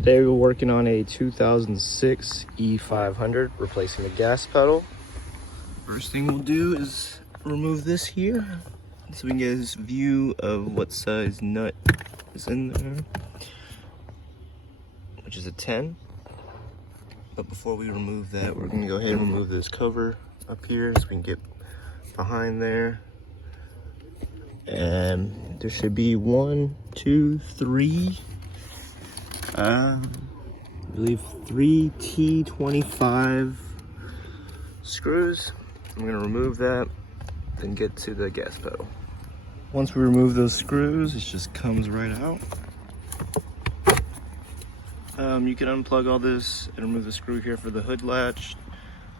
Today we're working on a 2006 E500, replacing the gas pedal. First thing we'll do is remove this here, so we can get this view of what size nut is in there, which is a 10. But before we remove that, we're gonna go ahead and remove this cover up here so we can get behind there. And there should be 1, 2, 3, I believe 3 T25 screws. I'm gonna remove that, then get to the gas pedal. Once we remove those screws, it just comes right out. You can unplug all this and remove the screw here for the hood latch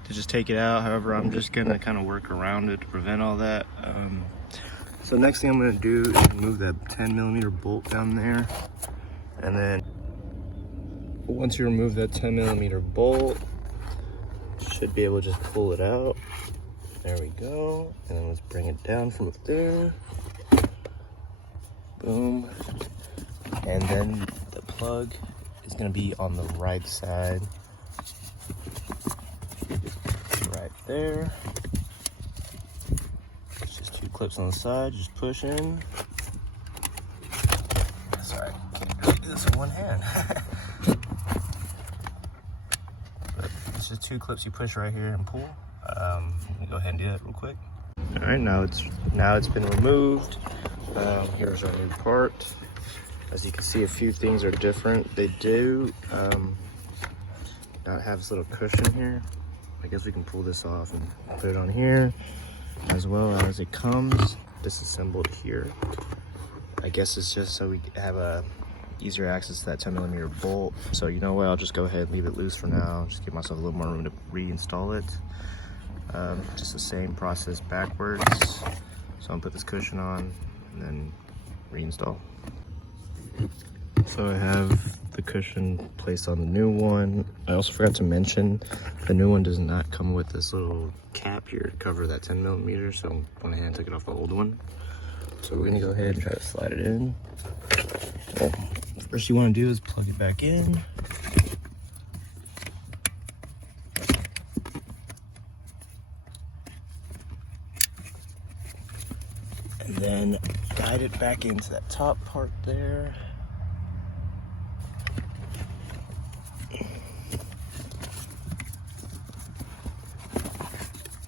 to just take it out. However, I'm just gonna kind of work around it to prevent all that. So next thing I'm gonna do is remove that 10mm bolt down there. And then once you remove that 10mm bolt, you should be able to just pull it out. There we go. And then let's bring it down from up there. Boom. And then the plug is gonna be on the right side. Right there. It's just 2 clips on the side, just push in. Sorry, can't really do this in one hand. But it's just 2 clips you push right here and pull. Let me go ahead and do that real quick. All right, now it's been removed. Here's our new part. As you can see, a few things are different. They do not have this little cushion here. I guess we can pull this off and put it on here, as well as it comes disassembled here. I guess it's just so we have a easier access to that 10mm bolt. So you know what, I'll just go ahead and leave it loose for now. Just give myself a little more room to reinstall it. Just the same process backwards. So I'm gonna put this cushion on and then reinstall. So I have the cushion placed on the new one. I also forgot to mention the new one does not come with this little cap here to cover that 10mm, so I went ahead and took it off the old one. So we're gonna go ahead and try to slide it in. Well, first you want to do is plug it back in. And then guide it back into that top part there.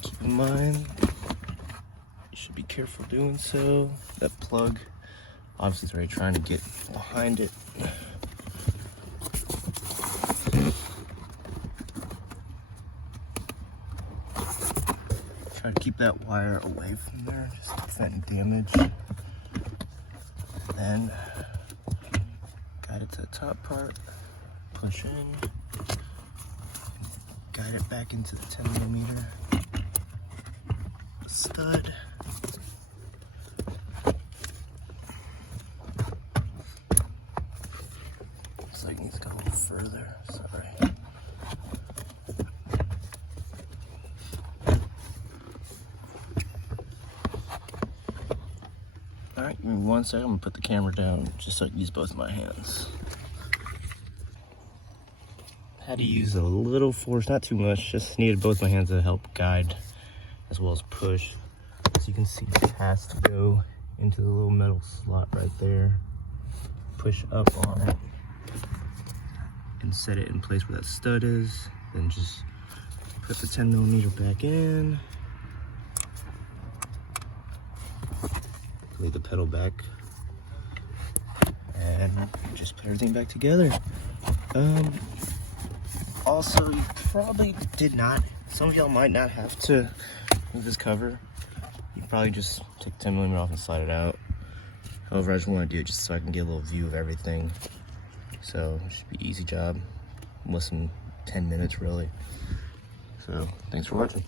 Keep in mind, you should be careful doing so. That plug obviously is already trying to get behind it. Try to keep that wire away from there, just to prevent damage. Then guide it to the top part, push in, guide it back into the 10mm stud. Looks like it needs to go a little further, sorry. Alright, give me 1 second, I'm gonna put the camera down just so I can use both my hands. Had to use a little force, not too much, just needed both my hands to help guide as well as push. As you can see, it has to go into the little metal slot right there. Push up on it and set it in place where that stud is. Then just put the 10mm back in. Leave the pedal back and just put everything back together. Also, you probably did not, some of y'all might not have to move this cover. You probably just take 10mm off and slide it out. However, I just want to do it just so I can get a little view of everything. So it should be an easy job, less than 10 minutes really. So thanks for watching.